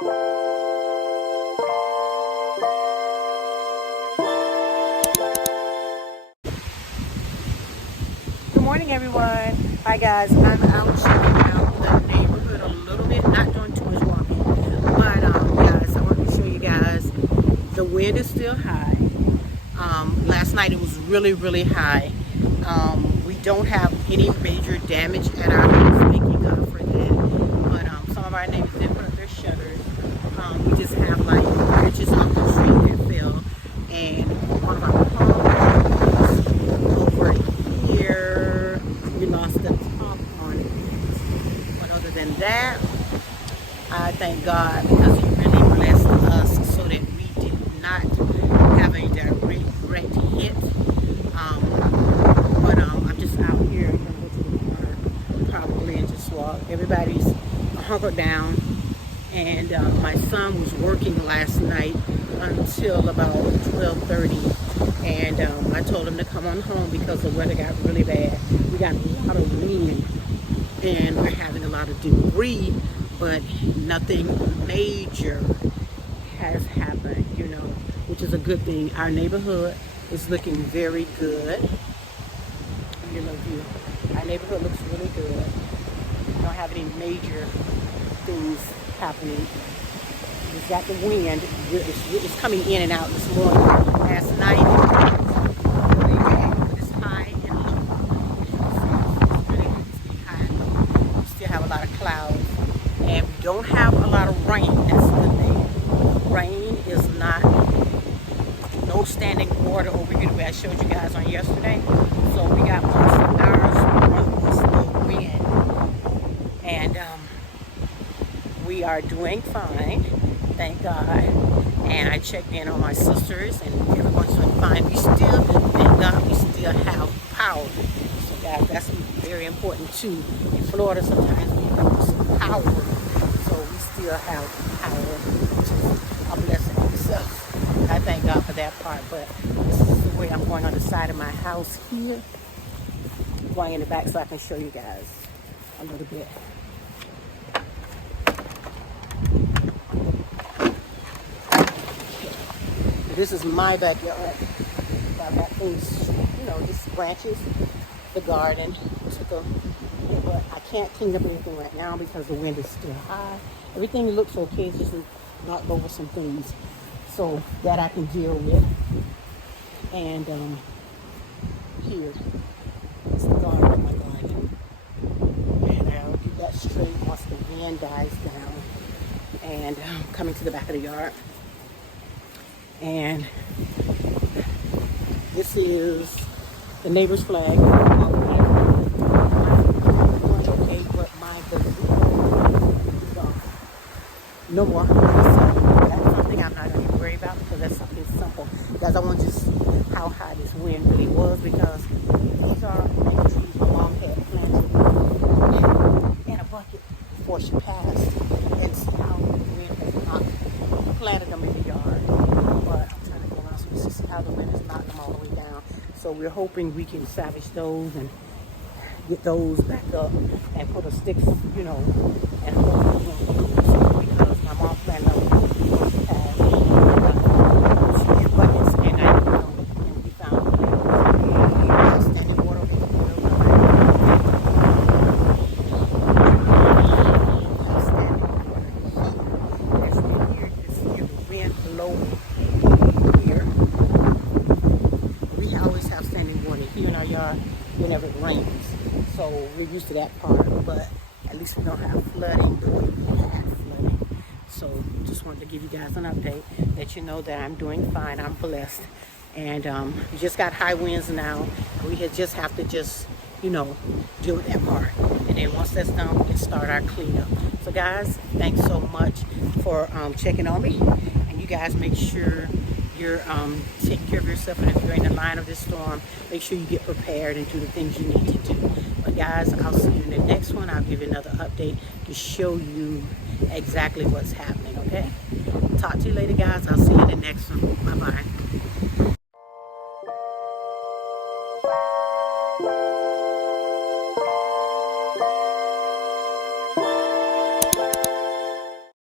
Good morning, everyone. Hi, guys. I'm out checking out the neighborhood a little bit, not doing too much walking. But, guys, I want to show you guys the wind is still high. Last night it was really, really high. We don't have any major damage at our house, thank you God for that. But some of our neighbors did put up their shutters. We just have like branches off the tree that fell, and one of our palms over here, we lost the top on it. But other than that, I thank God because He really blessed us so that we did not have a direct hit. But I'm just out here. I'm gonna go to the corner probably and just walk. Everybody's hunkered down, and my son was working last night until about 12:30, and I told him to come on home because the weather got really bad. We got a lot of wind, and we're having a lot of debris, but nothing major has happened, which is a good thing. Our neighborhood is looking very good. Our neighborhood looks really good. We don't have any major things happening. We've got the wind. It's coming in and out this morning. Last night, it's high and low. It's really high and low. We still have a lot of clouds. And we don't have a lot of rain. That's the thing. Rain is not, no standing water over here the way I showed you guys on yesterday. So we got most of ours was the wind. And we are doing fine, thank God. And I checked in on my sisters and everyone's doing fine. We still, thank God, we still have power. So guys, that's very important too. In Florida, sometimes we lose power. So we still have power, which is a blessing in itself. I thank God for that part. But this is the way I'm going on the side of my house here. I'm going in the back so I can show you guys a little bit. This is my backyard. I've got things, just branches, the garden. But I can't clean up anything right now because the wind is still high. Everything looks okay, it's just knocked over some things. So that I can deal with. And here is the garden of my garden. And I'll get that straight once the wind dies down. And coming to the back of the yard. And this is the neighbor's flag. Okay, but my no more. That's something I'm not going to worry about because that's something simple. Guys, I want to just how high this wind really was because these are mango trees my mom had planted in a bucket before she passed. And see how the wind has knocked. Planted them in the yard. But I'm trying to go around so you see how the wind is knocking them all the way down. So we're hoping we can salvage those and get those back up and put a sticks, and hopefully because my mom planted them buckets and we found standing water over here. You can see the wind blow here. We always have standing water here in our yard whenever it rains. So we're used to that part, but at least we don't have flooding the way we had flooding. So just wanted to give you guys an update, let you know that I'm doing fine, I'm blessed. And we just got high winds now. We just have to deal with that part. And then once that's done, we can start our cleanup. So guys, thanks so much for checking on me. And you guys make sure you're taking care of yourself, and if you're in the line of this storm, make sure you get prepared and do the things you need to do. But guys, I'll see you in the next one. I'll give you another update to show you exactly what's happening, okay? Talk to you later, guys. I'll see you in the next one. Bye-bye.